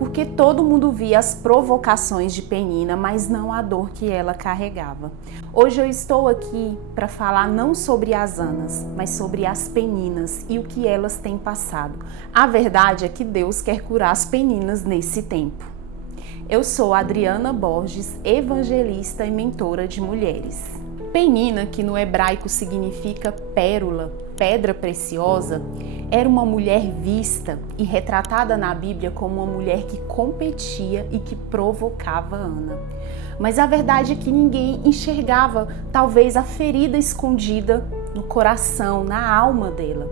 porque todo mundo via as provocações de Penina, mas não a dor que ela carregava. Hoje eu estou aqui para falar não sobre as Anas, mas sobre as Peninas e o que elas têm passado. A verdade é que Deus quer curar as Peninas nesse tempo. Eu sou Adriana Borges, evangelista e mentora de mulheres. Penina, que no hebraico significa pérola, pedra preciosa, era uma mulher vista e retratada na Bíblia como uma mulher que competia e que provocava Ana. Mas a verdade é que ninguém enxergava talvez a ferida escondida no coração, na alma dela.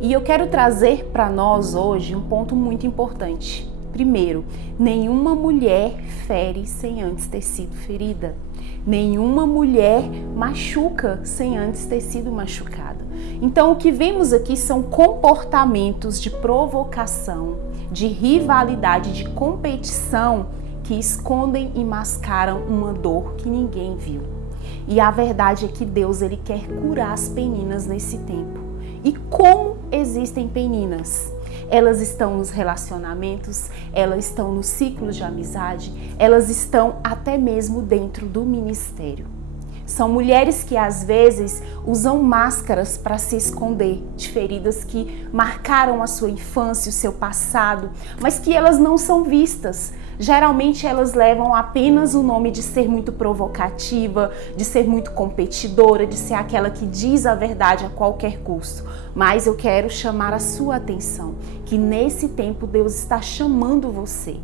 E eu quero trazer para nós hoje um ponto muito importante. Primeiro, nenhuma mulher fere sem antes ter sido ferida. Nenhuma mulher machuca sem antes ter sido machucada. Então, o que vemos aqui são comportamentos de provocação, de rivalidade, de competição que escondem e mascaram uma dor que ninguém viu. E a verdade é que Deus ele quer curar as peninas nesse tempo. E como existem peninas? Elas estão nos relacionamentos, elas estão nos ciclos de amizade, elas estão até mesmo dentro do ministério. São mulheres que às vezes usam máscaras para se esconder de feridas que marcaram a sua infância, o seu passado, mas que elas não são vistas. Geralmente elas levam apenas o nome de ser muito provocativa, de ser muito competidora, de ser aquela que diz a verdade a qualquer custo. Mas eu quero chamar a sua atenção que nesse tempo Deus está chamando você.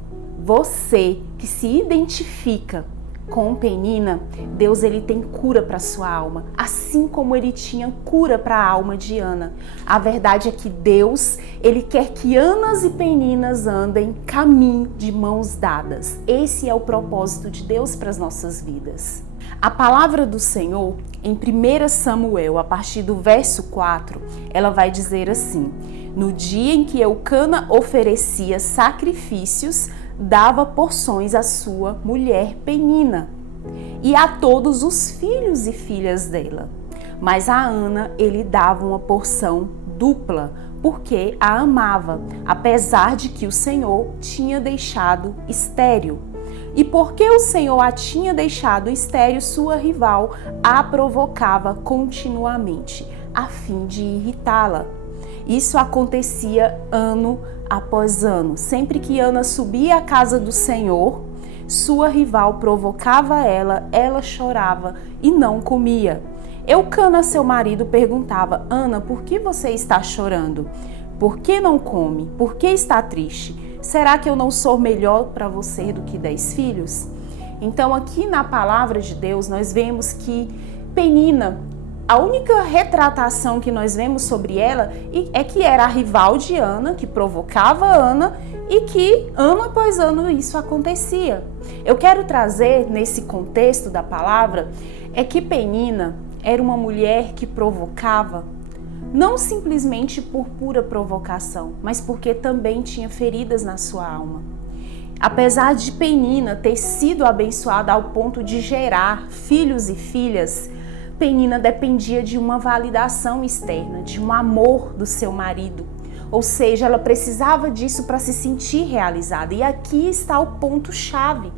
Você que se identifica com Penina, Deus ele tem cura para sua alma, assim como ele tinha cura para a alma de Ana. A verdade é que Deus, ele quer que Anas e Peninas andem caminho de mãos dadas. Esse é o propósito de Deus para as nossas vidas. A palavra do Senhor, em 1 Samuel, a partir do verso 4, ela vai dizer assim: no dia em que Eucana oferecia sacrifícios, dava porções à sua mulher Penina e a todos os filhos e filhas dela. Mas a Ana ele dava uma porção dupla, porque a amava, apesar de que o Senhor tinha deixado estéril. E porque o Senhor a tinha deixado estéril, sua rival a provocava continuamente, a fim de irritá-la. Isso acontecia ano após ano. Sempre que Ana subia à casa do Senhor, sua rival provocava ela, ela chorava e não comia. Eucana, seu marido, perguntava: Ana, por que você está chorando? Por que não come? Por que está triste? Será que eu não sou melhor para você do que 10 filhos? Então aqui na palavra de Deus nós vemos que Penina, a única retratação que nós vemos sobre ela é que era a rival de Ana, que provocava Ana e que ano após ano isso acontecia. Eu quero trazer nesse contexto da palavra é que Penina era uma mulher que provocava, não simplesmente por pura provocação, mas porque também tinha feridas na sua alma. Apesar de Penina ter sido abençoada ao ponto de gerar filhos e filhas, Penina dependia de uma validação externa, de um amor do seu marido. Ou seja, ela precisava disso para se sentir realizada. E aqui está o ponto-chave.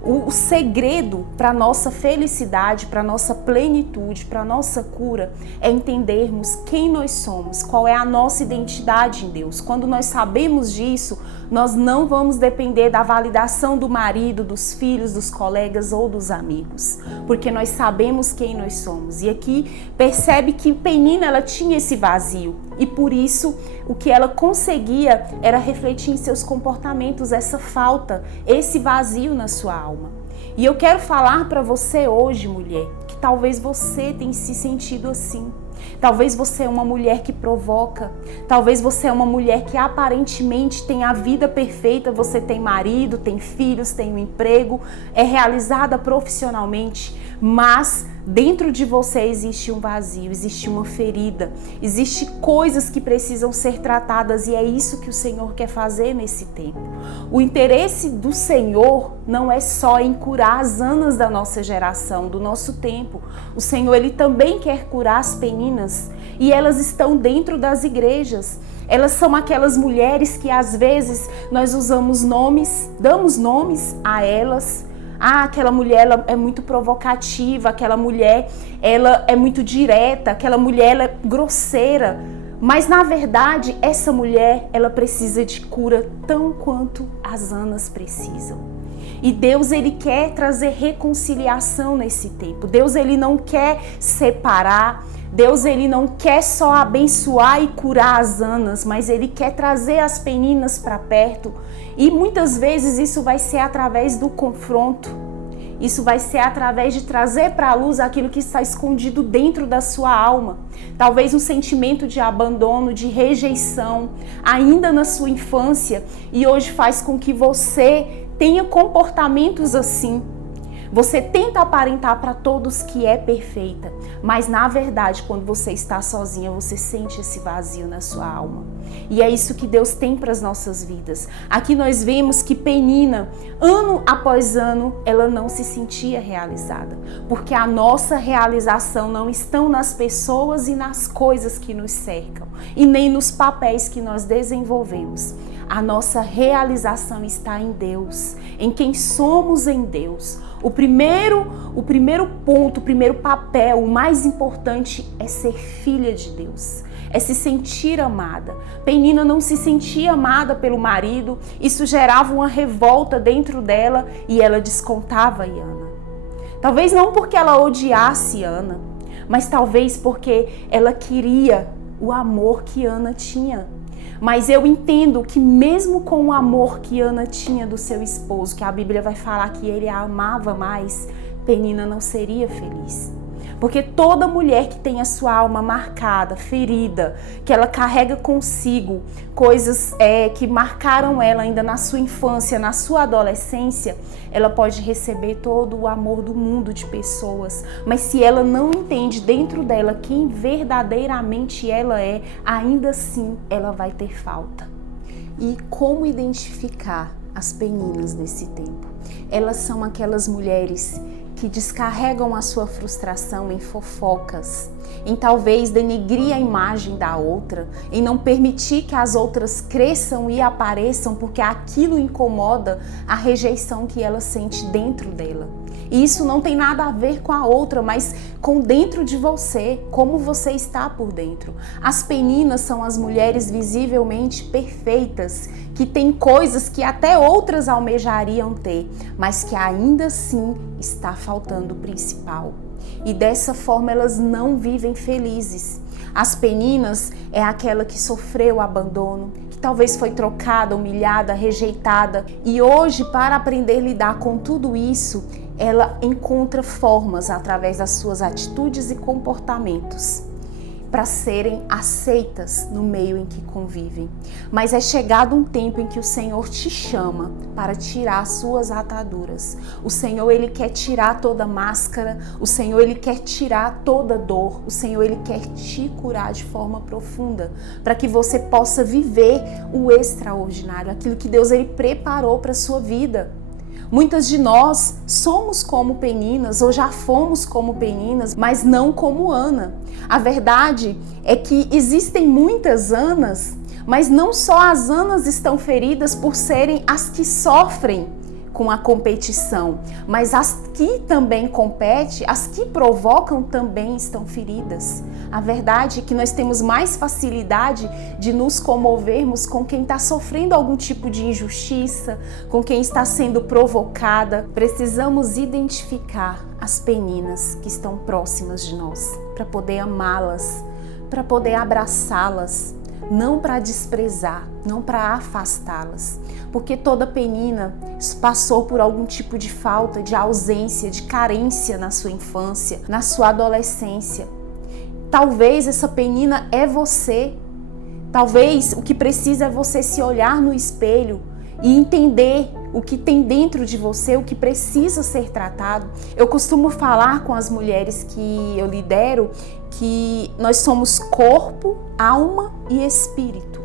O segredo para a nossa felicidade, para a nossa plenitude, para a nossa cura é entendermos quem nós somos, qual é a nossa identidade em Deus. Quando nós sabemos disso, nós não vamos depender da validação do marido, dos filhos, dos colegas ou dos amigos, porque nós sabemos quem nós somos. E aqui percebe que Penina ela tinha esse vazio e por isso o que ela conseguia era refletir em seus comportamentos essa falta, esse vazio na sua alma. E eu quero falar para você hoje, mulher, que talvez você tenha se sentido assim. Talvez você é uma mulher que provoca, talvez você é uma mulher que aparentemente tem a vida perfeita, você tem marido, tem filhos, tem um emprego, é realizada profissionalmente, mas dentro de você existe um vazio, existe uma ferida, existe coisas que precisam ser tratadas e é isso que o Senhor quer fazer nesse tempo. O interesse do Senhor não é só em curar as Anas da nossa geração, do nosso tempo. O Senhor, Ele também quer curar as Peninas e elas estão dentro das igrejas. Elas são aquelas mulheres que às vezes nós usamos nomes, damos nomes a elas. Ah, aquela mulher ela é muito provocativa, aquela mulher ela é muito direta, aquela mulher ela é grosseira. Mas na verdade, essa mulher ela precisa de cura tão quanto as Anas precisam. E Deus ele quer trazer reconciliação nesse tempo. Deus ele não quer separar. Deus ele não quer só abençoar e curar as Anas, mas ele quer trazer as Peninas para perto. E muitas vezes isso vai ser através do confronto. Isso vai ser através de trazer para a luz aquilo que está escondido dentro da sua alma. Talvez um sentimento de abandono, de rejeição, ainda na sua infância, e hoje faz com que você tenha comportamentos assim. Você tenta aparentar para todos que é perfeita, mas na verdade, quando você está sozinha, você sente esse vazio na sua alma. E é isso que Deus tem para as nossas vidas. Aqui nós vemos que Penina, ano após ano, ela não se sentia realizada, porque a nossa realização não está nas pessoas e nas coisas que nos cercam, e nem nos papéis que nós desenvolvemos. A nossa realização está em Deus, em quem somos em Deus. O primeiro ponto, o primeiro papel, o mais importante é ser filha de Deus, é se sentir amada. Penina não se sentia amada pelo marido, isso gerava uma revolta dentro dela e ela descontava em Ana. Talvez não porque ela odiasse Ana, mas talvez porque ela queria o amor que Ana tinha. Mas eu entendo que mesmo com o amor que Ana tinha do seu esposo, que a Bíblia vai falar que ele a amava mais, Penina não seria feliz. Porque toda mulher que tem a sua alma marcada, ferida, que ela carrega consigo coisas que marcaram ela ainda na sua infância, na sua adolescência, ela pode receber todo o amor do mundo de pessoas. Mas se ela não entende dentro dela quem verdadeiramente ela é, ainda assim ela vai ter falta. E como identificar as Peninas nesse tempo? Elas são aquelas mulheres que descarregam a sua frustração em fofocas, em talvez denegrir a imagem da outra, em não permitir que as outras cresçam e apareçam porque aquilo incomoda a rejeição que ela sente dentro dela. E isso não tem nada a ver com a outra, mas com dentro de você, como você está por dentro. As Peninas são as mulheres visivelmente perfeitas, que têm coisas que até outras almejariam ter, mas que ainda assim está faltando o principal. E dessa forma elas não vivem felizes. As Peninas é aquela que sofreu abandono, que talvez foi trocada, humilhada, rejeitada. E hoje, para aprender a lidar com tudo isso, ela encontra formas através das suas atitudes e comportamentos para serem aceitas no meio em que convivem. Mas é chegado um tempo em que o Senhor te chama para tirar suas ataduras. O Senhor, Ele quer tirar toda máscara. O Senhor, Ele quer tirar toda dor. O Senhor, Ele quer te curar de forma profunda, para que você possa viver o extraordinário, aquilo que Deus Ele preparou para a sua vida. Muitas de nós somos como Peninas ou já fomos como Peninas, mas não como Ana. A verdade é que existem muitas Anas, mas não só as Anas estão feridas por serem as que sofrem com a competição, mas as que também competem, as que provocam também estão feridas. A verdade é que nós temos mais facilidade de nos comovermos com quem está sofrendo algum tipo de injustiça, com quem está sendo provocada. Precisamos identificar as Peninas que estão próximas de nós, para poder amá-las, para poder abraçá-las, não para desprezar, não para afastá-las, porque toda Penina passou por algum tipo de falta, de ausência, de carência na sua infância, na sua adolescência. Talvez essa Penina é você, talvez o que precisa é você se olhar no espelho e entender o que tem dentro de você, o que precisa ser tratado. Eu costumo falar com as mulheres que eu lidero que nós somos corpo, alma e espírito.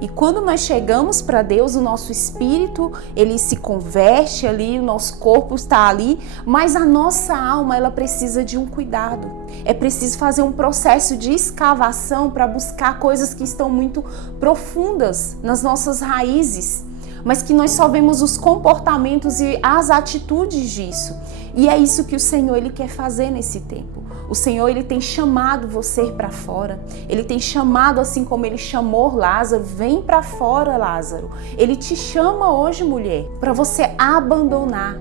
E quando nós chegamos para Deus, o nosso espírito, ele se converte ali, o nosso corpo está ali, mas a nossa alma, ela precisa de um cuidado. É preciso fazer um processo de escavação para buscar coisas que estão muito profundas nas nossas raízes, mas que nós só vemos os comportamentos e as atitudes disso. E é isso que o Senhor, ele quer fazer nesse tempo. O Senhor, ele tem chamado você para fora. Ele tem chamado, assim como ele chamou Lázaro, vem para fora, Lázaro. Ele te chama hoje, mulher, para você abandonar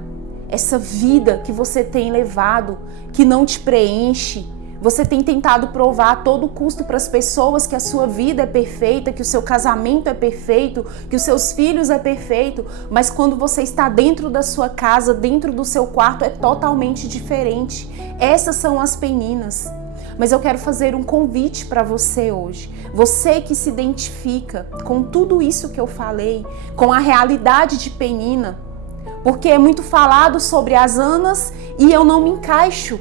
essa vida que você tem levado, que não te preenche. Você tem tentado provar a todo custo para as pessoas que a sua vida é perfeita, que o seu casamento é perfeito, que os seus filhos é perfeito, mas quando você está dentro da sua casa, dentro do seu quarto, é totalmente diferente. Essas são as peninas. Mas eu quero fazer um convite para você hoje. Você que se identifica com tudo isso que eu falei, com a realidade de Penina, porque é muito falado sobre as Anas e eu não me encaixo.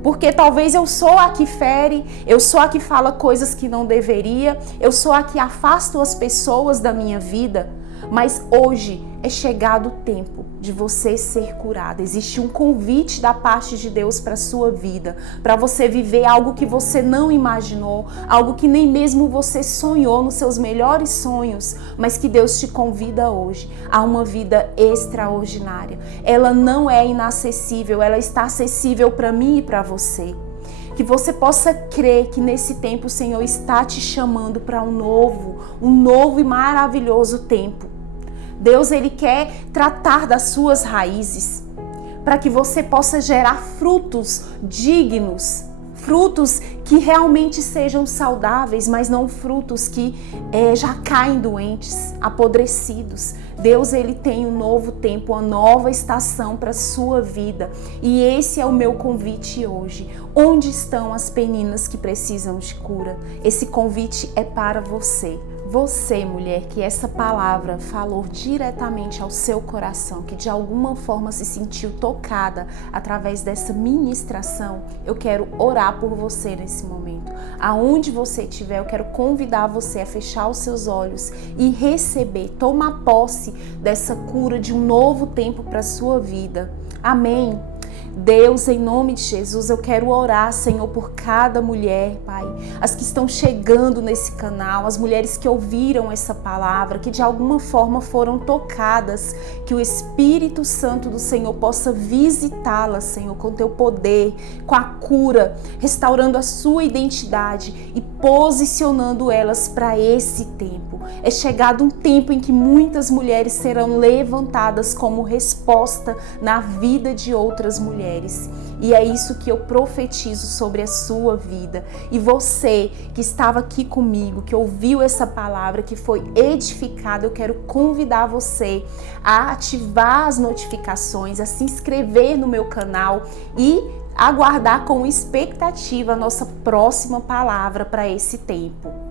Porque talvez eu sou a que fere, eu sou a que fala coisas que não deveria, eu sou a que afasto as pessoas da minha vida. Mas hoje é chegado o tempo de você ser curada. Existe um convite da parte de Deus para a sua vida, para você viver algo que você não imaginou, algo que nem mesmo você sonhou nos seus melhores sonhos, mas que Deus te convida hoje a uma vida extraordinária. Ela não é inacessível, ela está acessível para mim e para você. Que você possa crer que nesse tempo o Senhor está te chamando para um novo e maravilhoso tempo. Deus, ele quer tratar das suas raízes para que você possa gerar frutos dignos, frutos que realmente sejam saudáveis, mas não frutos que já caem doentes, apodrecidos. Deus, ele tem um novo tempo, uma nova estação para a sua vida. E esse é o meu convite hoje. Onde estão as peninas que precisam de cura? Esse convite é para você. Você, mulher, que essa palavra falou diretamente ao seu coração, que de alguma forma se sentiu tocada através dessa ministração, eu quero orar por você nesse momento. Aonde você estiver, eu quero convidar você a fechar os seus olhos e receber, tomar posse dessa cura de um novo tempo para a sua vida. Amém. Deus, em nome de Jesus, eu quero orar, Senhor, por cada mulher, Pai, as que estão chegando nesse canal, as mulheres que ouviram essa palavra, que de alguma forma foram tocadas, que o Espírito Santo do Senhor possa visitá-las, Senhor, com teu poder, com a cura, restaurando a sua identidade e posicionando elas para esse tempo. É chegado um tempo em que muitas mulheres serão levantadas como resposta na vida de outras mulheres. E é isso que eu profetizo sobre a sua vida. E você que estava aqui comigo, que ouviu essa palavra, que foi edificada, eu quero convidar você a ativar as notificações, a se inscrever no meu canal e aguardar com expectativa a nossa próxima palavra para esse tempo.